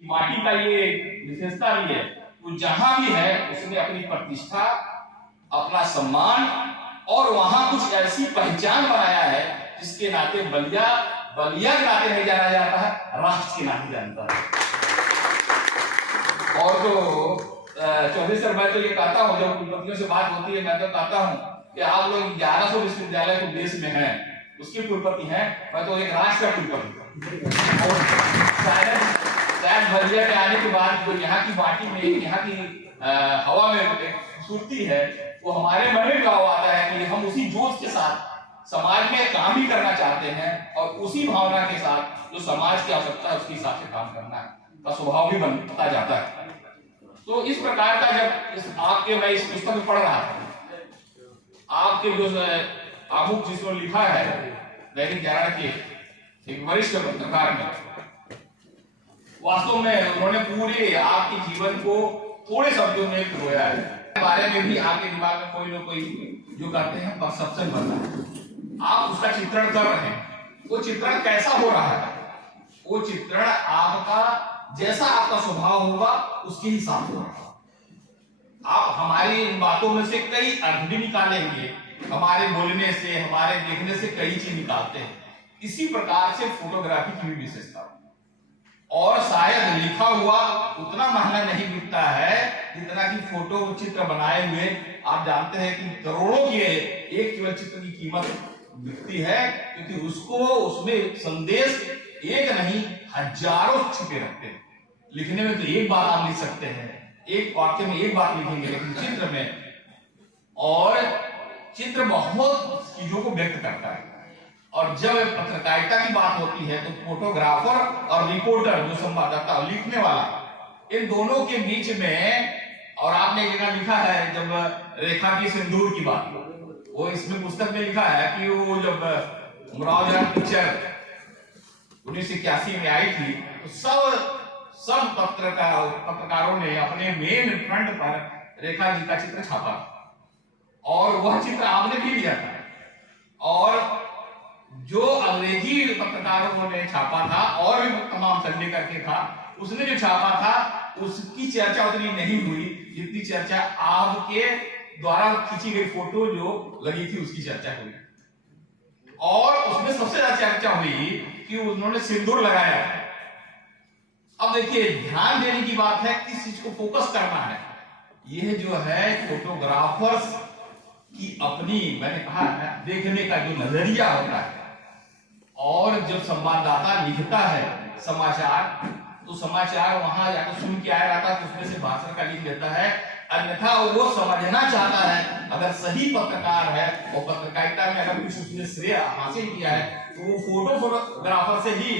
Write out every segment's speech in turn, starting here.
माटी का ये विशेषता भी है, तो जहां भी है उसने अपनी प्रतिष्ठा, अपना सम्मान और वहां कुछ ऐसी पहचान बनाया है जिसके नाते बलिया के नाते नहीं जाना जाता है, राष्ट्र के नाते जानता है। और तो चौधरी सर, मैं तो ये कहता हूँ, जब कुलपतियों से बात होती है मैं तो कहता हूँ कि आप लोग 1100 विश्वविद्यालय तो देश में हैं, उसके कुलपति हैं, मैं तो एक राष्ट्र का कुलपति हूँ। शायद बलिया के आने के बाद जो यहाँ की माटी में, यहाँ की हवा में एक खूबसूरती है, वो हमारे मन में भाव आता है कि हम उसी जोश के साथ समाज में काम भी करना चाहते हैं और उसी भावना के साथ जो समाज की आवश्यकता है उसके हिसाब से काम करना का स्वभाव भी बनता जाता है। तो इस प्रकार का जब मैं इस पुस्तक में पढ़ रहा था, आपके जो आमुख जिसमें लिखा है दैनिक जागरण के एक वरिष्ठ पत्रकार ने, वास्तव में उन्होंने पूरे आपके जीवन को थोड़े शब्दों में पिरोया है। बारे में भी आपके दिमाग में कोई ना कोई जो करते हैं परसेप्शन बनता है, आप उसका चित्रण कर रहे हैं। वो चित्रण कैसा हो रहा है? वो चित्रण आपका जैसा आपका स्वभाव होगा उसके हिसाब से होगा। आप हमारी इन बातों में से कई अर्थ भी निकालेंगे, हमारे बोलने से, हमारे देखने से कई चीज निकालते हैं। इसी प्रकार से फोटोग्राफी की भी विशेषता, और शायद लिखा हुआ उतना महंगा नहीं बिकता है जितना कि फोटो चित्र बनाए हुए। आप जानते हैं कि करोड़ों की एक केवल चित्र की कीमत बिकती है, क्योंकि उसमें संदेश एक नहीं हजारों छिपे रहते हैं। लिखने में तो एक बात आप लिख सकते हैं, एक वाक्य में एक बात लिखेंगे, लेकिन चित्र में, और चित्र बहुत चीजों को व्यक्त करता है। और जब पत्रकारिता की बात होती है तो फोटोग्राफर और रिपोर्टर, जो संवाददाता लिखने वाला, इन दोनों के बीच में, और आपने एक जगह लिखा है जब रेखा की सिंदूर की बात, वो इसमें पुस्तक में लिखा है कि वो जब उमराव जान पिक्चर 1981 में आई थी तो सब पत्रकारों ने अपने मेन फ्रंट पर रेखा जी का चित्र छापा, और वह चित्र आपने भी लिया था। और जो अंग्रेजी पत्रकारों ने छापा था और भी तमाम संडे करके था, उसने जो छापा था उसकी चर्चा उतनी नहीं हुई जितनी चर्चा आपके द्वारा खींची गई फोटो जो लगी थी उसकी चर्चा हुई। और उसमें सबसे ज्यादा चर्चा हुई कि उन्होंने सिंदूर लगाया। अब देखिए, ध्यान देने की बात है, किस चीज को फोकस करना है। यह जो है फोटोग्राफर्स की अपनी, मैंने कहा है, देखने का जो नजरिया होता है। और जब संवाददाता लिखता है समाचार, तो समाचार वहां जाकर सुन के आया रहता है, तो उसमें से भाषण का लिख देता है, अन्यथा वो समझना चाहता है। अगर सही पत्रकार है और पत्रकारिता में अगर कुछ उसने श्रेय हासिल किया है तो वो फोटोग्राफर से ही,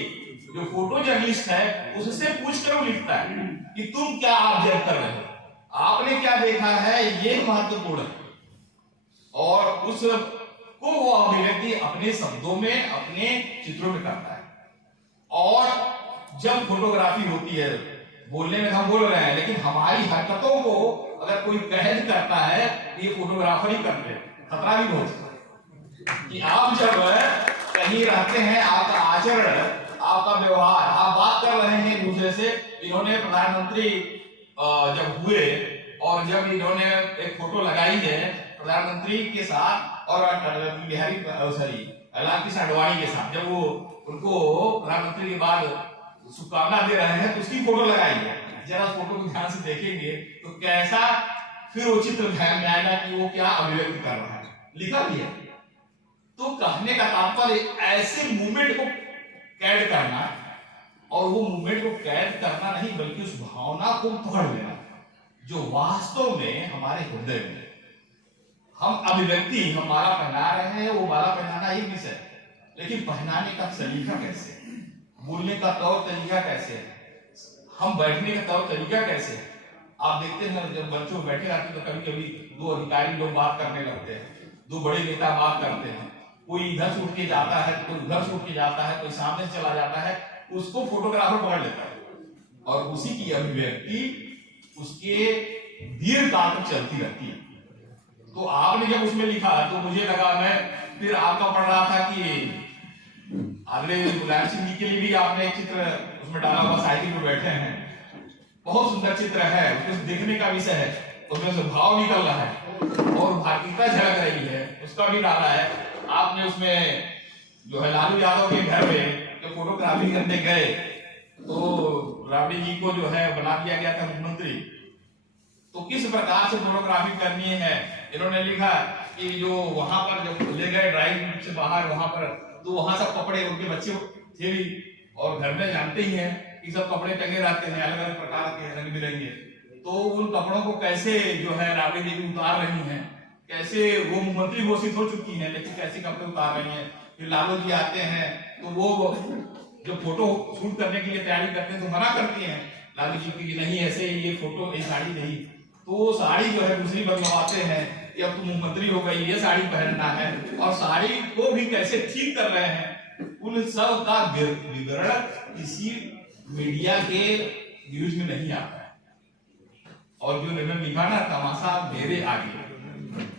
जो फोटो जर्नलिस्ट है, उससे पूछकर वो लिखता है कि तुम क्या ऑब्जर्व कर रहे हो, आपने क्या देखा है, ये महत्वपूर्ण है। और उसको वो अभिव्यक्ति अपने शब्दों में, अपने चित्रों में करता है। और जब फोटोग्राफी होती है, बोलने में हम बोल रहे हैं, लेकिन हमारी हरकतों को अगर कोई कैद करता है तो ये फोटोग्राफर ही करते हैं। खतरा भी बहुत कि आप जब कहीं रहते हैं, आपका आचरण, आपका व्यवहार, आप बात कर रहे हैं दूसरे से। इन्होंने प्रधानमंत्री जब हुए और जब इन्होंने एक फोटो लगाई है प्रधानमंत्री के साथ और लाल कृष्ण आडवाणी के साथ, जब वो उनको प्रधानमंत्री के बाद शुभकामना दे रहे हैं तो उसकी फोटो लगाई है। जरा फोटो को ध्यान से देखेंगे तो कैसा फिर वो चित्र ध्यान में आएगा कि वो क्या अभिव्यक्ति कर रहा है, लिखा भी है। तो कहने का तात्पर्य ऐसे मूवमेंट को कैद करना, और वो मूवमेंट को कैद करना नहीं बल्कि उस भावना को पकड़ लेना जो वास्तव में हमारे हृदय में। हम अभिव्यक्ति, हम माला पहना रहे हैं, वो माला पहनाना ही विषय, लेकिन पहनाने का सलीका कैसे, बोलने का तौर तरीका कैसे, हम बैठने का तौर तरीका कैसे। आप देखते हैं जब बच्चों बैठे रहते तो कभी कभी दो अधिकारी लोग बात करने लगते हैं, दो बड़े नेता बात करते हैं, कोई इधर से उठ के जाता है, कोई उधर से उठ के जाता है, कोई सामने से चला जाता है, उसको फोटोग्राफर पकड़ लेता है और उसी की अभिव्यक्ति उसके दीर्घ काल तक चलती रहती है। तो आपने जब उसमें लिखा तो मुझे लगा, मैं फिर आपका पढ़ रहा था कि अगले मुलायम सिंह जी के लिए भी आपने एक चित्र उसमें डाला हुआ साइकिल पे बैठे हैं, बहुत सुंदर चित्र है, उसको देखने का विषय है, उसमें से भाव निकल रहा है और भारतीयता झलक रही है, उसका भी डाला है आपने। उसमें जो है लालू यादव के घर में जब फोटोग्राफी करने गए तो राबड़ी जी को जो है बना दिया गया था मुख्यमंत्री। तो किस प्रकार से फोटोग्राफी करनी है इन्होंने लिखा कि जो वहां पर जब ले गए ड्राइंग से बाहर वहां पर, तो वहां सब कपड़े उनके बच्चे थे भी, और घर में जानते ही हैं कि सब कपड़े टंगे रहते हैं अलग अलग प्रकार के रंग बिरंगे, तो उन कपड़ों को कैसे जो है राबड़ी देवी उतार रही हैं, कैसे वो मुख्यमंत्री घोषित हो चुकी हैं लेकिन कैसे कपड़े उतार रही हैं। फिर लालू जी आते हैं तो वो जो फोटो शूट करने के लिए तैयारी करते हैं तो मना करती हैं लालू जी की नहीं ऐसे ये फोटो ये साड़ी नहीं, तो वो साड़ी जो है दूसरी बदलवाते हैं कि अब तुम मुख्यमंत्री हो गई ये साड़ी पहनना है, और साड़ी को भी कैसे ठीक कर रहे हैं। उन सब का विवरण किसी मीडिया के न्यूज में नहीं आता है। और जो इन्होंने लिखा ना तमाशा मेरे आगे,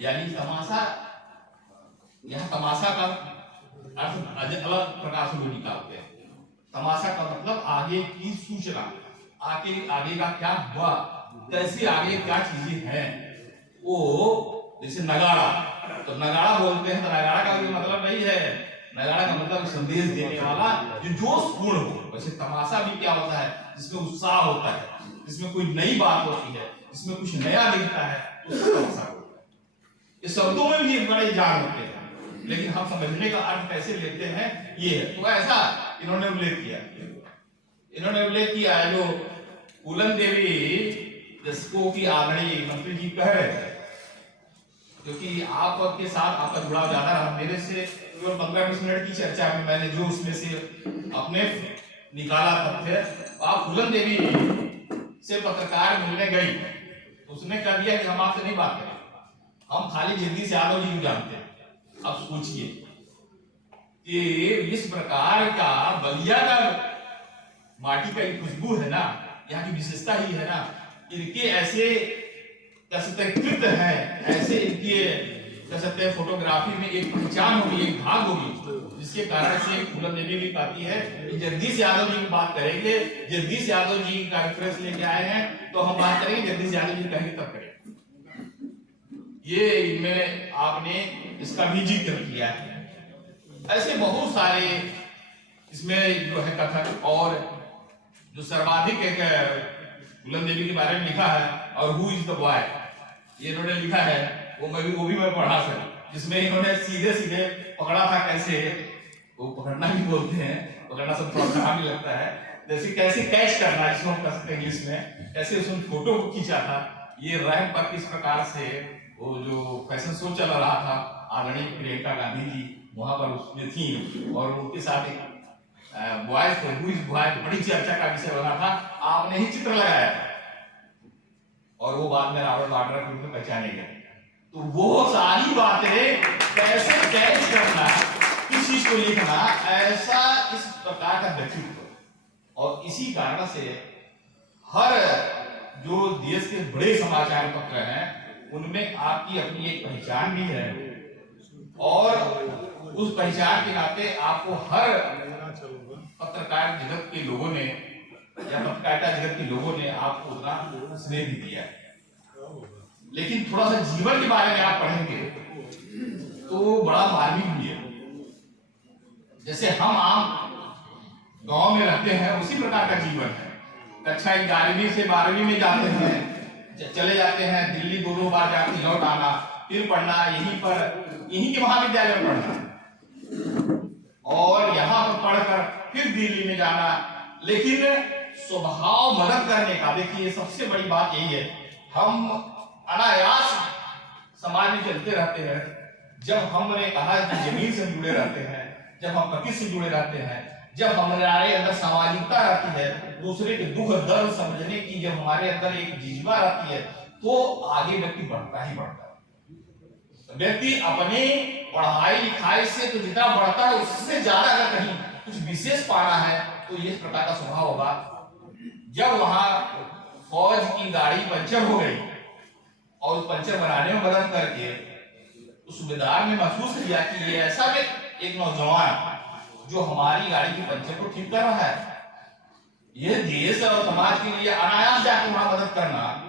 यानी तमाशा, यह तमाशा का अर्थ अलग प्रकार से लोग निकालते हैं। तमाशा का मतलब आगे की सूचना, आगे का क्या हुआ, कैसे आगे क्या चीजें हैं। वो जैसे नगाड़ा, तो नगाड़ा बोलते हैं तो नगाड़ा का भी मतलब नहीं है, नगाड़ा का मतलब संदेश देने वाला जो जोशपूर्ण हो। वैसे तमाशा भी क्या होता है, जिसमें उत्साह होता है, जिसमें कोई नई बात होती है, जिसमें कुछ नया दिखता है, उसका तमाशा होता है। इस शब्दों में भी बड़े जान होते हैं लेकिन हम समझने का अर्थ कैसे लेते हैं ये है। तो ऐसा इन्होंने उल्लेख किया है जो फूलन देवी जिसको की आदरणीय मंत्री जी कह रहे थे, क्योंकि आपके साथ आपका जुड़ाव ज्यादा रहा, मेरे से केवल 15-20 मिनट की चर्चा में मैंने जो उसमें से अपने निकाला तथ्य, आप फूलन देवी से पत्रकार मिलने गई, उसने कह दिया कि हम आपसे नहीं बात करें, हम खाली जगदीश यादव जी को जानते हैं। अब सोचिए कि इस प्रकार का बलिया का माटी का खुशबू है ना, यहाँ की विशेषता ही है ना, इनके ऐसे कृत है, ऐसे इनके कह सकते हैं फोटोग्राफी में एक पहचान होगी, एक भाग होगी, जिसके कारण से फूलन देवी भी कहती है कि जगदीश यादव जी की बात करेंगे, जगदीश यादव जी का रेफरेंस लेके आए हैं तो हम बात करेंगे, जगदीश यादव जी कहेंगे तब करेंगे। ये इनमें आपने इसका भी जिक्र किया है। ऐसे बहुत सारे इसमें जो है कथन, और जो सर्वाधिक एक फूलन देवी के बारे में लिखा है और हु इज द बॉय, ये इन्होंने लिखा है, वो भी मैं पढ़ा था, जिसमें इन्होंने सीधे सीधे पकड़ा था, कैसे वो पकड़ना भी बोलते हैं, पकड़ना सब थोड़ा खराब भी लगता है, जैसे कैसे कैच करना, इसको हम कह सकते हैं इंग्लिश में, कैसे उसने फोटो खींचा था। ये रैंप पर किस प्रकार से वो जो फैशन शो चल रहा था, आदरणीय प्रियंका गांधी जी वहां पर उसमें थी और उनके साथ एक बॉयज थे, बड़ी चर्चा का विषय बना था, आपने ही चित्र लगाया था और वो बाद में रॉबर्ट वाड्रा के रूप में पहचाने गए। तो वो सारी बातें कैसे कैच करना, किस चीज को लिखना, ऐसा इस प्रकार का व्यक्तित्व, और इसी कारण से हर जो देश के बड़े समाचार पत्र हैं उनमें आपकी अपनी एक पहचान भी है, और उस पहचान के नाते आपको हर पत्रकार जगत के लोगों ने या पत्रकारिता जगत के लोगों ने आपको उतना स्नेह भी दिया है। लेकिन थोड़ा सा जीवन के बारे में आप पढ़ेंगे तो बड़ा मार्मिक भी है। जैसे हम आम गांव में रहते हैं उसी प्रकार का जीवन है। कक्षा 11वीं से 12वीं में जाते हैं, चले जाते हैं दिल्ली, 2 बार जाके लौट आना, फिर पढ़ना यहीं पर, यहीं के महाविद्यालय में पढ़ना, और यहाँ पर पढ़कर फिर दिल्ली में जाना। लेकिन स्वभाव मदद करने का, देखिए सबसे बड़ी बात यही है, हम अनायास समाज में चलते रहते हैं। जब हमने कहा कि जमीन से जुड़े रहते हैं, जब हम प्रकृति से जुड़े रहते हैं, जब हमारे अंदर सामाजिकता रहती है, दूसरे के दुख दर्द समझने की जब हमारे अंदर एक जिज्ञासा रहती है, तो आगे व्यक्ति बढ़ता ही बढ़ता है। व्यक्ति अपने पढ़ाई लिखाई से तो जितना बढ़ता है उससे ज्यादा अगर कहीं कुछ विशेष पाना है तो इस प्रकार का स्वभाव होगा। जब वहां फौज की गाड़ी पंचर हो गई और उस पंचर बनाने में मदद करके उस सूबेदार ने महसूस किया कि ये ऐसा एक नौजवान जो हमारी गाड़ी की पंचर को ठीक कर रहा है, ये देश और समाज के लिए अनायास जाके वहां मदद करना